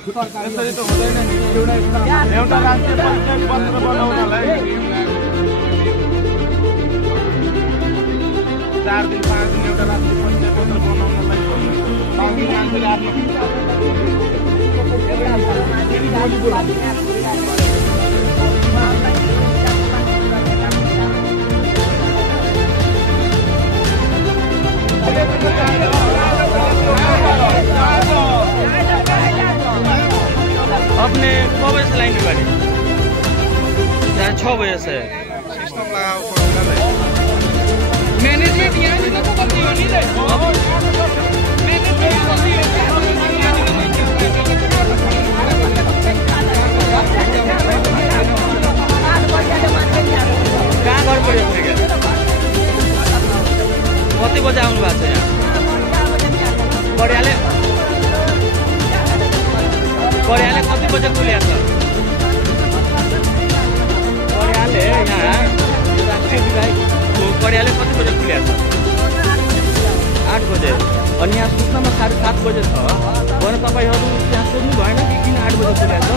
यसरी त हुँदैन नि एउटा राष्ट्रिय परिचय पत्र बनाउनलाई 4 दिन 5 दिन एउटा राष्ट्रिय परिचय पत्र बनाउनलाई बाँकी मान्छेले अपने कब से लाइन में गाड़ी 6 बजे से सिस्टम लगाओ मैनेजमेंट यहाँ नहीं तो करती होनी है मैनेजमेंट करती है कहाँ घर पऱ्यो कति बजे आउनु भएको छ यहाँ पर्याले कति बजे खुलेको छ पर्याले यहाँ पर्याले कति बजे खुलेको छ 8 बजे अनि यहाँ सुत्नमा 7:30 बजे छ भने तपाईहरु त्यहाँ सोध्नु भएन कि किन 8 बजे खुलेको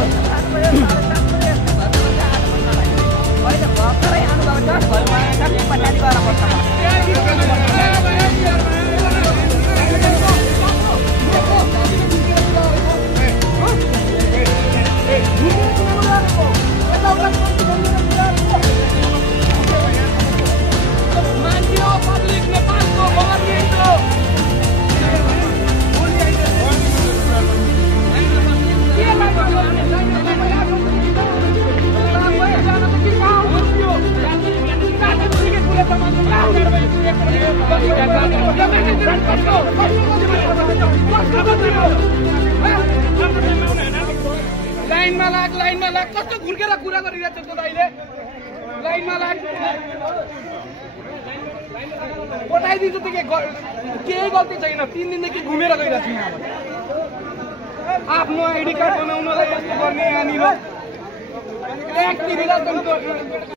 लाइनमा लाग कस्तो घुर्केर कुरा गरिरहेछ त अहिले लाइनमा लाग पठाइदिन्छु त केही गल्ती छैन 3 दिनदेखि घुमेर गइरहेछु यहाँ आफ्नो आइडी कार्ड बनाउनलाई यस्तो गर्ने यहाँनिर एक तिरेर